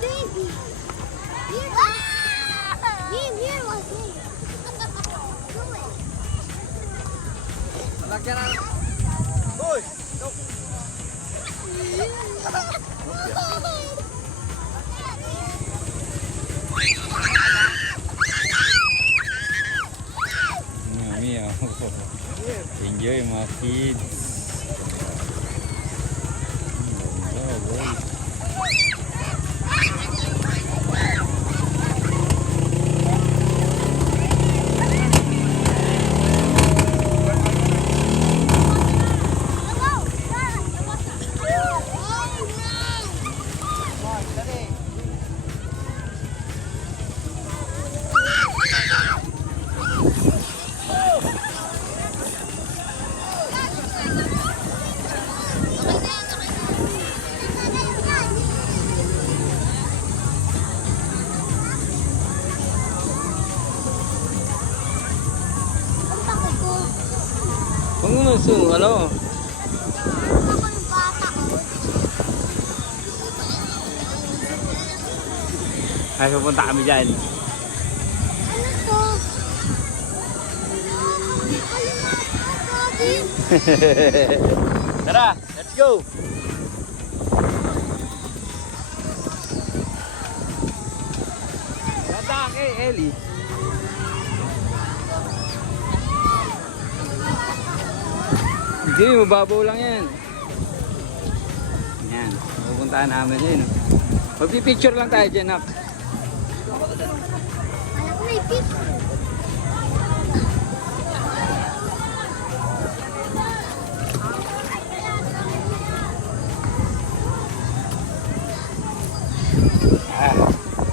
baby. Here, here was me. Do it. Lagyan na. Uy! Mami, enjoy mga kids. Kung ano? Ay, pupunta kami dyan. Tara, let's go! Ganda kay Ellie. Hindi, mababaw lang yan. Yan, pupuntahan namin yun. Magpipicture lang tayo dyan, Nak. Alam ko may picture.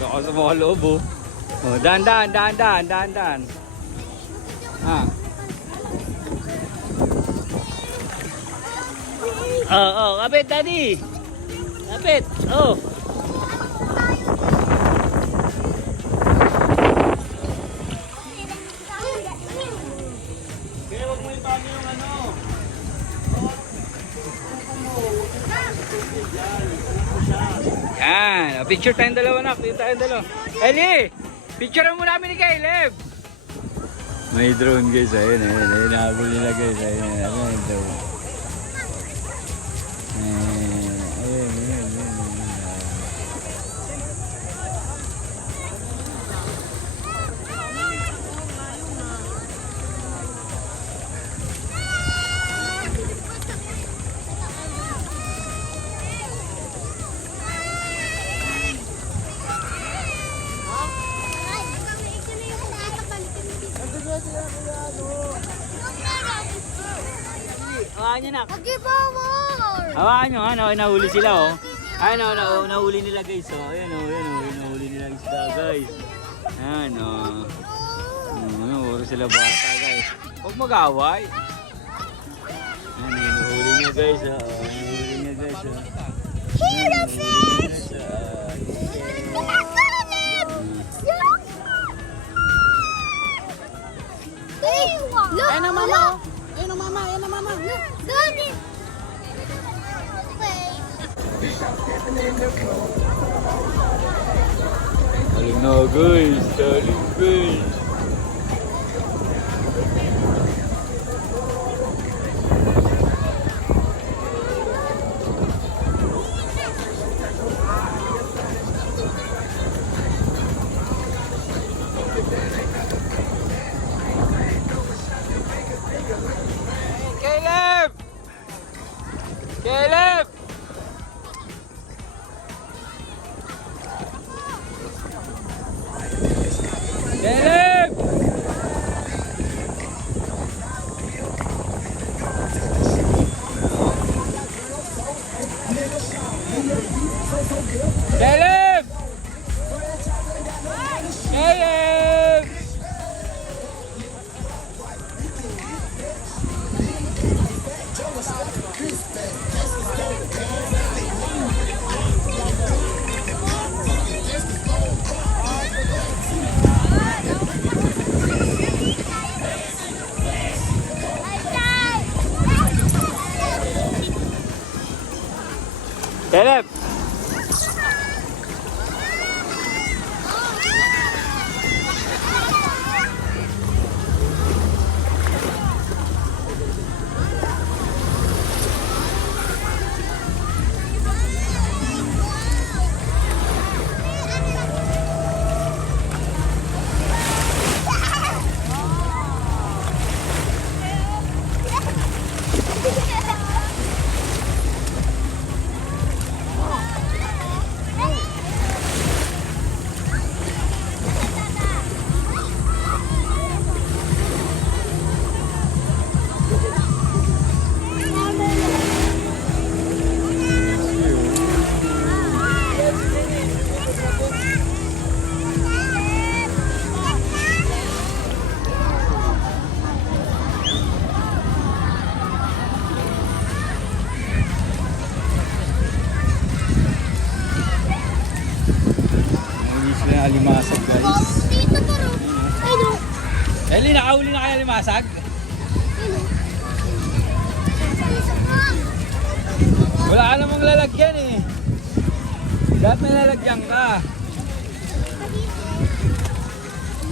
Ako sa mga loob, oh. Oh, dahan-dahan. Ah. Oh, kapit, daddy. Kapit, oh. Kaya wag mo ipano yung ano. Yan, picture tayong dalawa, Nak. Dito tayong dalawa. Ellie, picturean mo namin ni Caleb. May drone, guys. Ayun. Nahabol nila, guys. Ayun, drone. Hawakan nyo, Nak. Mag-ibawal! Hawakan nyo, ano, nahuli sila, oh. Ayun, nahuli nila, guys, oh. Ayun, nahuli nila guys. Ayan, oh. Puro sila bata, guys. Huwag mag-away. Ayan, nahuli niya, guys, oh. Nahuli niya, guys, oh. Here the fish! Look! Ayun na, mama! Ayun na, mama! Look! Daddy! Taling na, guys. Taling, guys. Caleb! Caleb! Caleb! Caleb! Caleb! Caleb! limasag guys. Dito pero. Ayun o. Ellie, nakahuli na kaya limasag? Ayun o. Wala ka namang lalagyan eh. Dapat may lalagyan ka.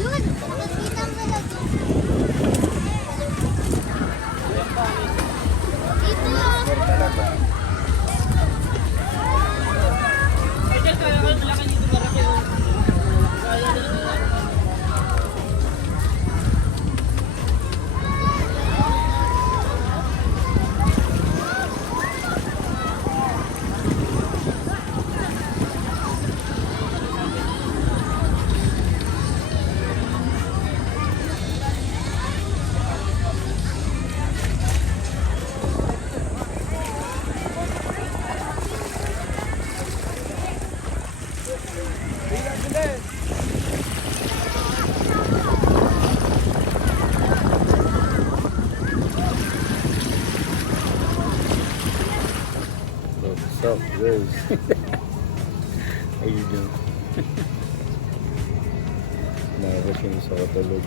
Yun. Nakikita mo na dito. Dito. What's up guys? Ayun yun. Nakakot yung isa katulog.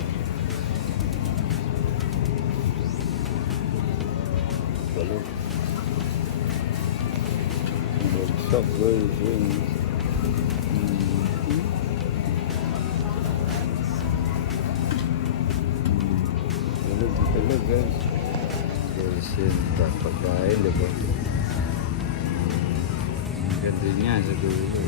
Tulog. What's up guys? Ayun. Tulog guys. Guys yun, pagkain diba? Ganda niya sa dulo.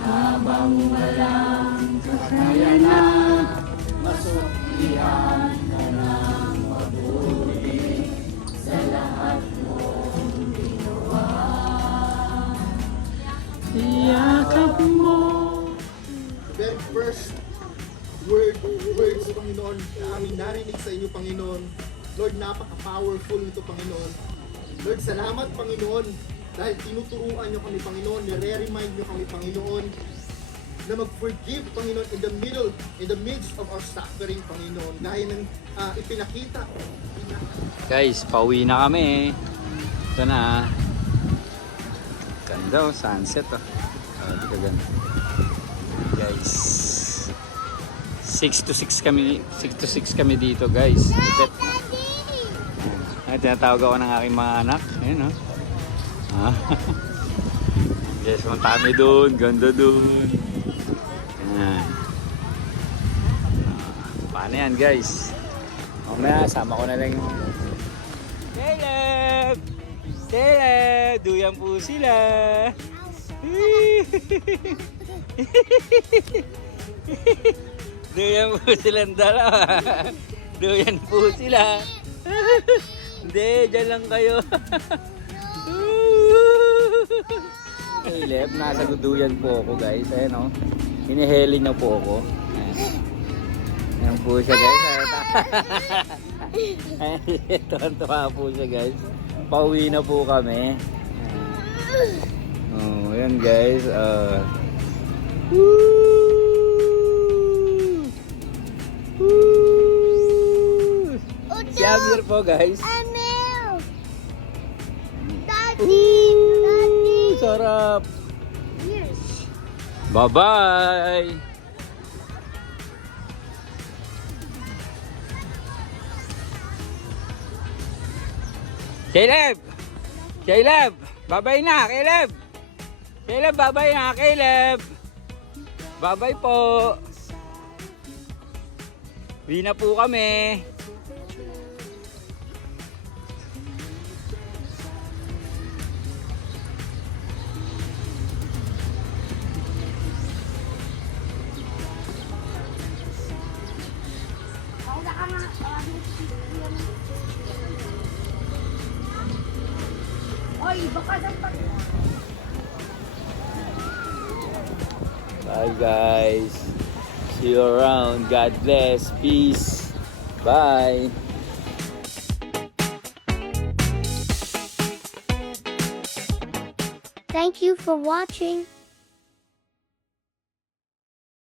Habang walang kakayanan, masuklihan ka ng mabuti sa lahat mong ginawa. Iyakap mo. The very first words sa Panginoon na aming narinig sa inyo, Panginoon. Lord, napaka-powerful nito, Panginoon. Lord, salamat, Panginoon, dahil tinuturuan nyo kami, Panginoon, nire-remind nyo kami, Panginoon, na mag-forgive, Panginoon, in the midst of our suffering, Panginoon. Dahil ng ipinakita. Guys, pauwi na kami. Ito na. Ganda oh, sunset oh. Di ka ganda. Guys, 6 to 6 kami dito guys. Lupit. Ay, tinatawag ako ng aking mga anak. Ayun oh. Guys, punta kami doon. Ganda doon. Ayan. Paano yan guys? Mamaya, sama ko na lang yung... Caleb! Caleb! Duyan po sila! Duyan po silang dalawa! Duyan po sila! Hindi, dyan lang kayo! Caleb, nasa duyan po ako guys. Ayan o. Hiniheli na po ako. Ayan po siya guys. Tuwan-tuwa po siya guys. Pauwi na po kami. Oh, ayan guys. Woo! Woo! Si Amir po guys. Amir! Daddy! Daddy! Sarap! Yes. Bye-bye! Caleb! Caleb! Bye-bye na, Caleb! Caleb, bye-bye na, Caleb! Bye-bye po! Uwi na po kami! Bye guys. See you around. God bless. Peace. Bye. Thank you for watching.